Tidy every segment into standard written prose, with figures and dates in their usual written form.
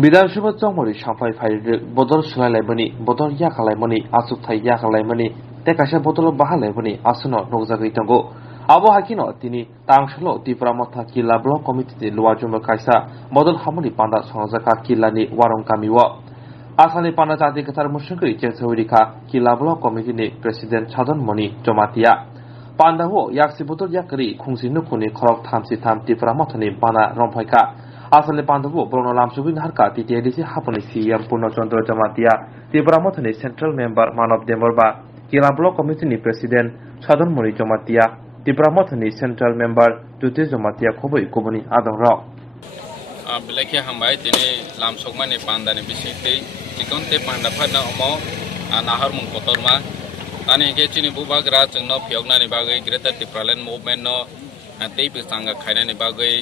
বিধানসভা চংমরি সাফাই ফাইরে বদল সুলাইলাইবনি বদল ইয়াখালাইমনি আসুকথাই ইয়াখালাইমনি তেকাশে বদল বাহালাইবনি আসুন নগজাগৈ তঙ্গো আবো হাকিনো তিনি তাংশলো ত্রিপুরা মথা কিল্লা ব্লক কমিটিতে লোয়ার জন্য কাইসা বদল হামনি পান্ডা সংজাকা কিল্লানি ওয়ারং কামিও আসানি পান্ডা জাতি কথার মুসুকরি চেসৌরিখা কিল্লা ব্লক কমিটিনি প্রেসিডেন্ট সাধন মণি জমাতিয়া পান্ডাও ইয়াকসি বদল ইয়াকরি খুংসি নুকুনি খরক থামসি থাম ত্রিপুরা মথনি পানা রমফাইকা আসলে পান্ডব ব্রণ লামসুবিন হারকা টিটিএডিসি হাপনি সিএম পূর্ণচন্দ্র জমাতিয়া ত্রিপুরা মথনি সেন্ট্রাল মেম্বার মানব দেমরবা কিলা ব্লক কমিটিনি প্রেসিডেন্ট সাধন মণি জমাতিয়া ত্রিপুরা মথনি সেন্ট্রাল মেম্বার জ্যোতি জমাতিয়া খবই কবনি আদং রক বিলাখি হামবাই তিনি লামসকমানি পান্ডানি বিসিতে চিকনতে পান্ডা ফানা অমো নাহার মুং কতরমা তানি কে চিনি বুবাग्रा जोंनो फियगनानि बागै ग्रेटर टिप्रालेन्ड मुभमेन्ट नो तै बिसांगा खायनानि बागै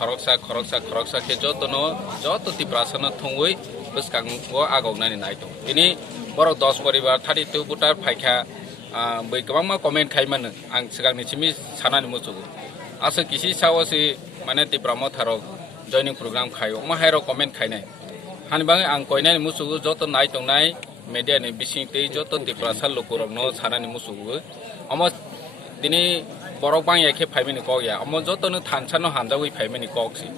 खरकसा के जत टिप्रासन थंगै बसकांगो आगौनानि नायतो दिनै बरक 10 परिवार 32 बुटार फायखा बै गोबां कमेन्ट खायमानो आं सिगांनि सिमि सानानि मुसुगु आसो किसि सावसि माने टिप्रा मथारक जयनिं प्रोग्राम खायो माहायरो कमेन्ट खायनाय हानिबाङै आं कयनानि मुसुगु जत नायतंनाय मेडियानि बिसिंतै जत टिप्रा सल लोकरकनो सानानि मुसुगु अम दिनै borok bang yake faimini kok ya amo jotono thansano hamjagoi faimini koksi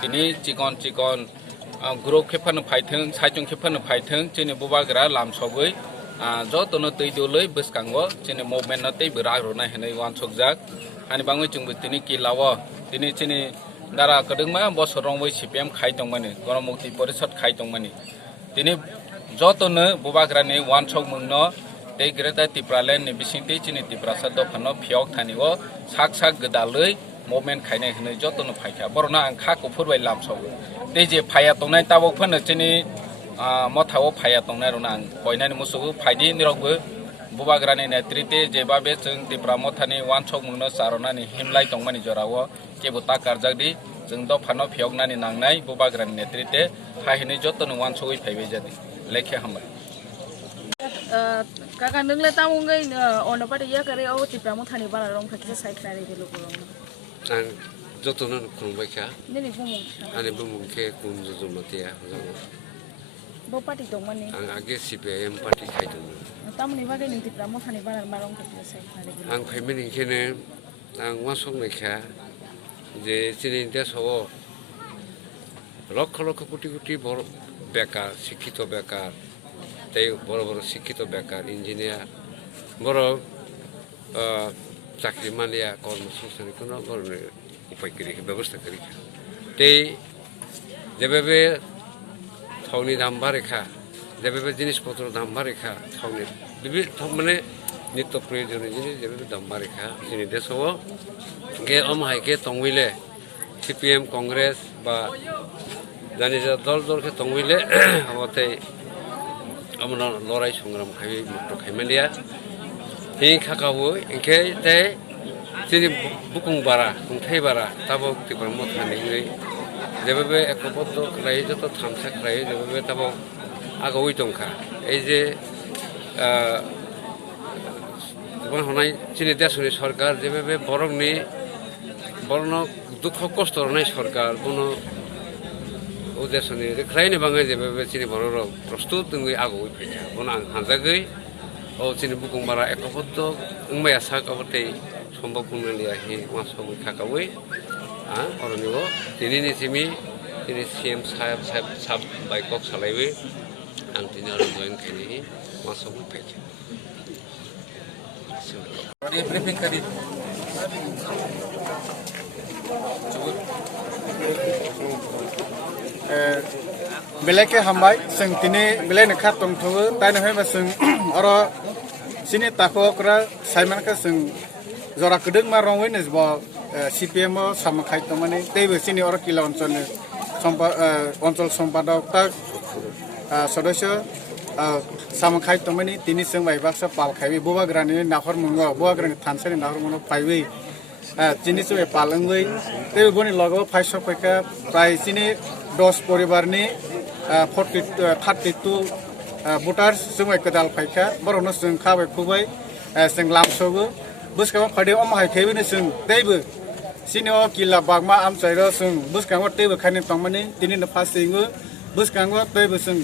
tini chikon group khepano phaitheng saichung khepano phaitheng chini bubagra lamsogoi jotono teidoloi bwskango chini movement no tei bra rona henai wansokjak ani bangoi chungbo tini kilawo tini chini dara kadengma bosorongoi CPM khaitongmani goromukti porishad khaitongmani tini jotono bubagrani wansok mungno tei Greater Tipraland ni bisingtei chini Tiprasa dofano phiok thanigo sak gedaloi movement khainai hnoi jotono phaikha borona ang kha kufurbai lamsogo tei je phaya tongnai tabok phano chini mothao phaya tongnai rona ang koinani musugo phaidi nirokbo bubagrani netrite jebabe chung Tipra mothani wansok mungno charonani himlai tongmani jorao kebuta karjakdi chung dofano phioknani nangnai bubagrani netrite phahinai jotono wansogoi phaibai jadi lekhe hambai kakak nungle tamu ngai ono pada ya kare au Tipra mothani bala rong khakisa sai khare gelo korong ang jotono khumbai kha nini bumu ani bumu ke kun jomatia bo party dong mani ang age CPM party khaidong tamu ni bagai ni Tipra mothani bala marong khakisa sai khare gelo ang khaimeni khene ang wasok mai kha je chini deso lakh crore বড় বেকার শিক্ষিত বেকার তাই বড় শিক্ষিত বেকার engineer বড় চাকরি মালিয়া কর্মসংস্থানের কোনো ধরনের উপায় করি ব্যবস্থা করি তাই যেভাবে থাউনি দাম বাড়েখা যেভাবে জিনিসপত্র দাম বাড়েখা থাউনি বিভিন্ন মানে নিত্য প্রয়োজনীয় জিনিস যেভাবে দাম বাড়েখা जोंनि देशआव गे अमहायके तंगविले CPM कंग्रेस बा जानि दल के तंगविले अबते अमना लड़ाई संग्राम खाइ मुक्त खाइमालिया हि खाकाबो इनके ते जोंनि बुकुं बारा खुंथाय बारा ताबो टिप्रा मथानि जेबेबे एकबद्ध खालाय जत थामसा खालाय जेबेबे ताबो आगौइ दंखा এই যে হনাই চিনি দেশনি সরকার যেভাবে বরং দুঃখ কষ্ট রনাই সরকার কোনো উদ্দেশ্যনি রেখাইনি বাঙাই যেভাবে চিনি বড় প্রস্তুত আগুই ফেকা কোনো আं হাজাগৈ ও চিনি বুকুংবারা একবদ্ধ উংমায়া সাক অবতেই সম্ভব কুনলিয়া হি মাসম খাকাবৈ অরনিও দিনিনি চিমি তিনি সিএম সাহেব বাইকক সালাইবৈ आं दिनै आरो जयन खायनि मासआव फैदों ब्रिफिंग करी बेलेके हामबाय जों दिनै बेलेनो खा दंथ'यो ताइनो हायबा जों आरो सिनि ताखोकरा साइमानखा जों जरा गोदों मा रंवै नजब CPM सामखाय तमाने दैबो सिनि आरो किला अञ्चल सम्पादक ता सदस्य सामखाय तमाने तिनि जों बायबाक्सा पालखाय बुबाग्रानि नाखर मुंगो बुबाग्रानि थानसानि नाखर मुंगो फाइबै तिनि जों पालंबै दै बनि लगो फाइसो फैका प्राय सिनि 10 परिवारनि 32 बुटार जों गोदाल फाइका बरनो जों खाबाय खुबाय जों लामसोबो बुसकाव फादे अमहाय खेबेनो जों दैबो सिनि किला बागमा आमचाइरो जों बुसकाव दैबो खायनि तंमानि तिनि फासिङो boskango tei boseng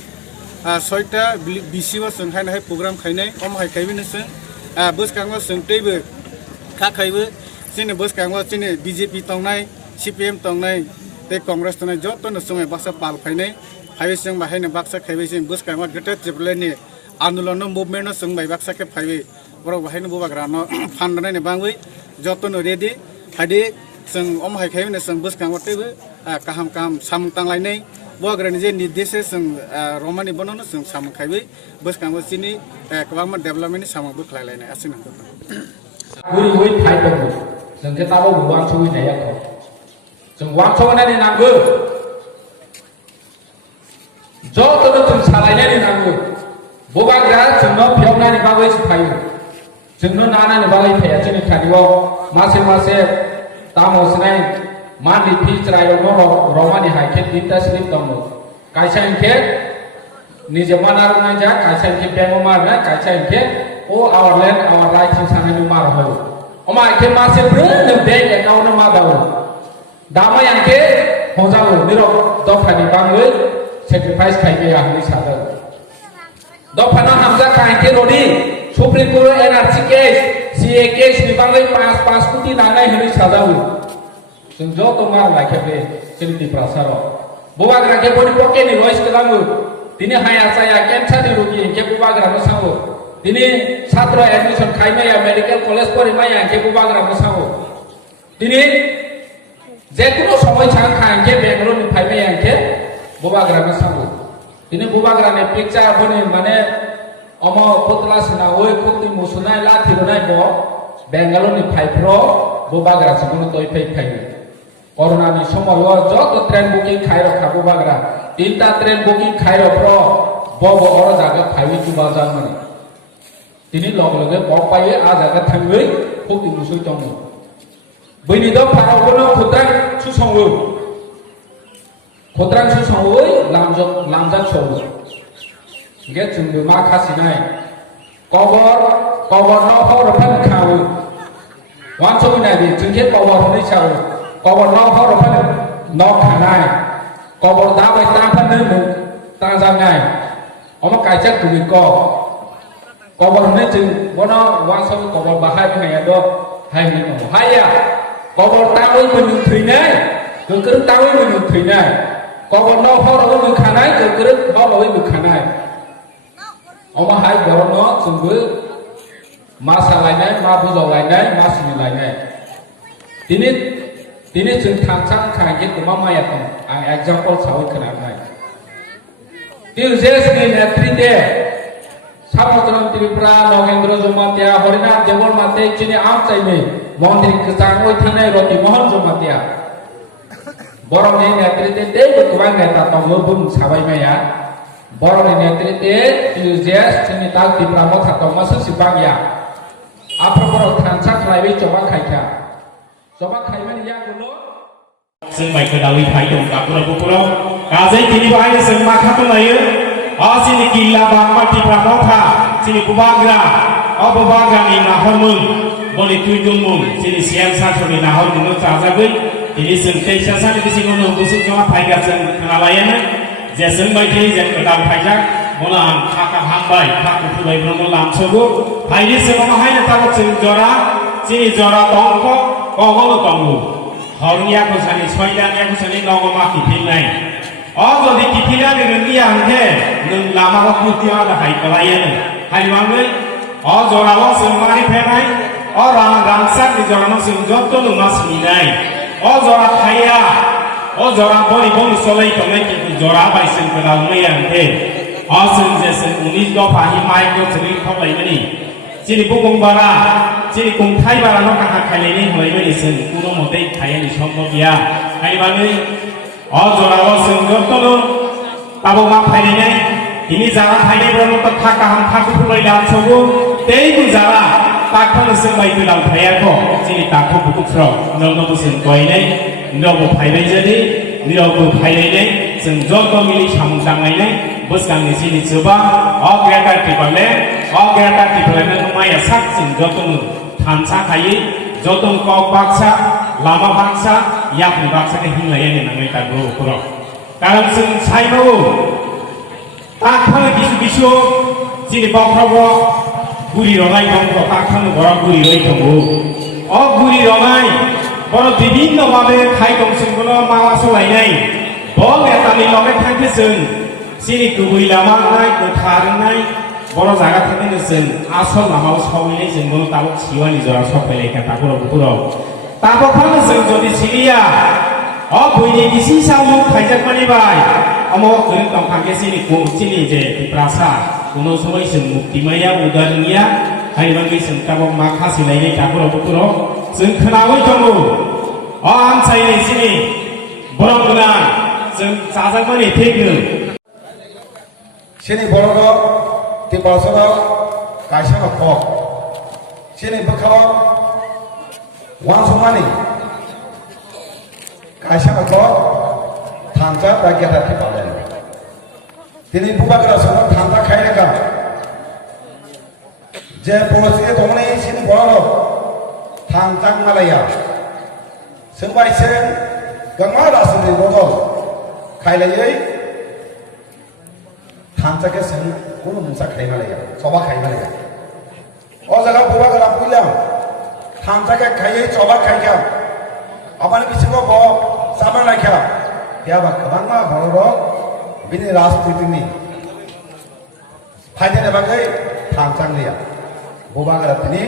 soita bisiwa seng hai hai program khainai om hai khaibi neseng boskango seng tei be kha khaibe sini boskango sini BJP tongnai CPM tongnai tei Congress tongnai joto no sumai baksa pal khainai hai seng bahai ne baksa khaibe sing boskango gete jebleni आंदोलन movement संग by Baksa के फाइवे बर बाहायनो बुबाग्रानो फाननाय ने बांगै जतनो ready हादि जों अम हायखायनो जों बसखांगतेबो काहाम काहाम सामतांलायनाय बुबाग्रानि जे निर्देश जों रमानि बननो जों सामखायबै बसखांगो सिनि गोबां डेभलपमेन्टनि सामबो खालायलायनाय आसिना बै थाइदों जों के ताबो वां सौनाय याखौ जों वां सौनायनि नांगौ जतनो जों सालायनायनि नांगौ बुबाग्रा जोंनो फेवनायनि बागै सिफायो जोंनो नानानि बागै थाया जोंनि खाथियाव मासे मासे तामसनाय मानलि फिस रायनो रमानि हाइके दिनता स्लिप दङ कायसा इनके निजे मानारनाय जा कायसा इनके बेंगो मारना कायसा इनके ओ आवर लैंड आवर राइट सानानि मार हो अमा इनके मासे ब्रन बैंक अकाउंट मा दाव दामा इनके होजाबो निरो दफानि बागै सेक्रिफाइस खायबे आंनि सादो दफाना हमजा कायके रोडी supreme court NRC case CA case नि बागै 5 कोटी नांनाय होनि साजावो जों ज' तो मार लायखेबे जोंनि प्रासार बुबाग्रा के बनि पकेटनि रयस कलामो दिनै हाया जाया केन्सारनि रोगी के बुबाग्रा मोसावो दिनै छात्र एडमिशन खायमाया मेडिकल कलेज फरायमाया के बुबाग्रा मोसावो दिनै जेकुनो समय सान खायके बेंगलुरु फायमाया के बुबाग्रा मोसावो दिनै बुबाग्रानि पिक्चार बनि माने अमा पुतला सिना ओइ कुति मुसुनाय लाथि रोनाय ब बेंगलुरु फायफ्रो बुबाग्रा सिखुनो तय फायफायो कोरोनानि समाव जत ट्रेन बुकिं खाय रखा बुबाग्रा तीनटा ट्रेन बुकिं खाय रफ्रो बब अर जागा फायवि जुबा जामोन दिनै लग लगे पपायो आ जागा थांगै कुति मुसुय दङ बैनि द फारावबो खुद्रां सुसंगो खुद्रां सुसंगो लामजा सौवो गे जोंबो मा खासिनाय कबर न हर फान खावो वान सौनाय बे जोंके कबर होनै सावो कबर न हर फान न खानाय कबर दा बाय ता फान नो ता जानाय अमा कायचा कुमि क कबर होनै जों बन वान सौ कबर बाहाय होनाया द हायनि न हाया कबर तावै मोन थैनाय गोगर तावै मोन थैनाय कबर न हर होनै खानाय गोगर हर होनै खानाय अमा हाय बरन जोंबो मा सालायनाय मा बुजावलायनाय मा सिनिलायनाय दिनै जों थांसां खायके गोबां माया दं आं एग्जाम्पल सावै खोनानाय टिउजेसनि नेतृत्वे सामचरण त्रिपुरा नगेन्द्र जमातिया हरिनाथ देवल माते चिनि आमचाइनि मन्दिर गोजाङै थानाय रति मोहन जमातिया बर'नि नेतृत्वे दैबो गोबां नेता दङ बुं साबाय माया बर'नि नेतृत्वे टिउजेस जोंनि दा त्रिपुरा मथाथाव मासो सिबांया आफ्रोबर थांसा खालायबै जबा खायखा जबा खायमानि यागुलो जों माइखौ दावै थाय दं गाकुरा बुकुराव गाजै दिनै बाहाय जों माखाखौ लायो आसिनि किल्ला बागमाति प्रामथा सिनि बुबाग्रा अबबाग्रानि नाहरमुं बनि तुइदुमुं सिनि सियान साथरनि नाहरमुं जाजागै दिनै जों तेइसासानि बिसिङावनो बुसुं जमा फायगा जों खोनालायानो जे जों बायदि जों गोदान फायजा मला आं खाका हांबाय खाकु फुबाय ब्रह्म लामसगु फायनि सिङावहाय नोंथाङा जों जरा सिनि जरा दंख कगल दंगु हरनिया कुसानि सयदानिया कुसानि नगमा किफिनाय যদি কিফিলা নিরঙ্গিয়া আনকে নং লামাও কুতিয়া হাই কলায়েন হাইমাঙ্গৈ জরাও जों मारि फेनाय रांसाक नि जरानो जों जत्त नुमा सिनाय जरा थाया जरा बरि बनि सलै तनाय किन्तु जरा बायसिन गोलावै आनके जों जेसेन 19 दफा हि माइक जोंनि खलायमनि जिनि बुगंबारा जिनि कुंथाय बारानो काका खायलायनि हलायमनि जों कुनो मते थायनि सम्भव गैया हाइमाङै जराव जों जत्तनो ताबो मा फायनाय दिनै जारा फायनायब्रानो त थाका हाम थाकु फुलाय दानसगु दैबो जारा ताखौनो जों बाय गोलाव थायाख जिनि ताखौ बुकुफ्र नोंनो जों गयनाय नोंबो फायनाय जदि निरावबो फायनाय जों जत्त मिलि सामदांनाय बसगांनि जिनि जोबा ग्रेटार टिपाले माया साक जों जत्तनो थानसा खायै जतन कक बाक्सा लामा बाक्सा याफु बाक्सा के हिंलायनि नाङै तागु पुरो कारण जों साइबावो ताखा किसु किसु जोंनि बावफ्रावो गुरि रनाय दं ताखानो बरा गुरि रय दङ अ गुरि रनाय बर বিভিন্ন ভাবে খাই দं जोंखौनो मावा सोलायनाय बल एटानि लगे थांखि जों जोंनि गुबै लामा नाय गोथारनाय बर' जागा थांखिनो जों आसल लामाव सावैनाय जोंखौनो ताबुक सिवानि जरा सफायलायखा ताबुराव बुकुराव ताबुकफानो जों जदि सिरिया अ बयनि गिसि सावु खायजाकमानि बाय अमो गोरों दंफांके जोंनि जे प्रासा कुनो समय जों मुक्तिमाया उदारनिया हायबांगै जों ताबुक मा खासिलायनाय ताबुराव बुकुराव जों खोनावै दङ अ आनसायनाय जोंनि बर' गोनां जों जाजाकमानि थेगो सिनि बर'नो तिबासनो कायसानो कक सिनि बखाव वानसमानि कायसानो कक थांजा बागेरा तिबाले दिनै बुबाग्रा सनो थांजा खायरेका जे बर'सिनि दंनै सिनि बर'नो थांजां मालाया सोंबायसे गंमा रासनि बदल खायलायै थांजाके जों কোনো मुसा खायमालाया सबा खायमालाया अ जागा बुबाग्रा बुइलां थांजाके खायै सबा खायखा आबानि बिसिङाव ब साबा लायखा याबा गोबांमा बर' बिनि राजनीतिनि फायदानि बागै थांजांलिया बुबाग्रा दिनै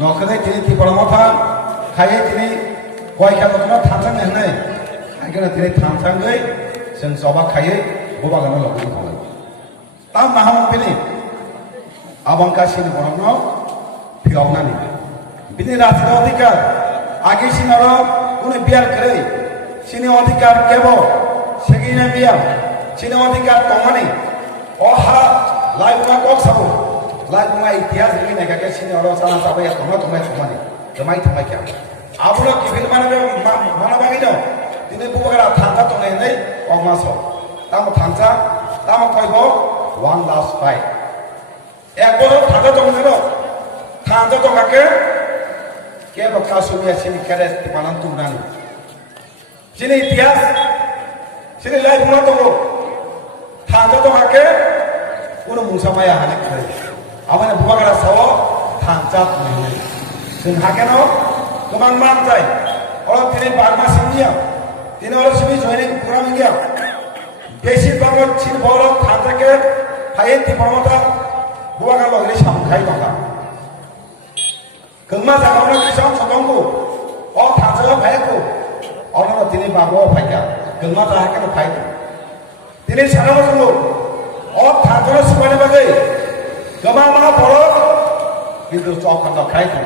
नखरै दिनै तिपरमथा खायै दिनै गयखा दखना थांजांनो होननाय खायखा दिनै थांजाङै जों सबा खायै बुबाग्रा लगै थाङो tam maham bini abang kasih borongno piawnani bini rajya adhikar age sinaro kune biar kare sini adhikar kebo segine biar sini adhikar tomani oha laibunga kok sabu laibunga itihas ini negake sini oro sana sabu ya tomani tomai kya aburo kibil mana bagino dine bubagara thangja tongai nei ogmaso tam thangja tam koibo one last fight একবার থাকা জঙ্গল থাকা জঙ্গাকে কে বকা সুমিয়া সিনি কেরে পালন তুনানি সিনি ইতিহাস সিনি life না তো থাকা জঙ্গাকে কোন মুসামায়া হানে করে আমানে বুবাগারা সাও থাকা তুনি जों हागेन गोबां मान जाय अल दिनै बारमा सिमिया दिनै अल सिमि जयनिं पुराम गया बेसि बांग छिन बर थाजाके हायै तिपरमता बुवागा लगले सामखाय दंगा गंमा जागावनो किसान सदंगो अ थाजा फायको अरनो दिनै बाबो फायका गंमा जाहाके फायको दिनै साराव जोंगो अ थाजा सिमाने बागै गोबां मा बर किन्तु चौखन्द खायको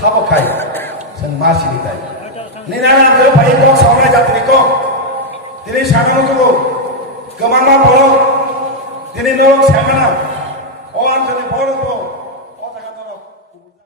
साबो खाय जों मासिनि दाय निनाना आंखौ फायको सावनाय जात्रिको दिनै साराव जोंगो गोबां मा बर दिनै नो सेमाना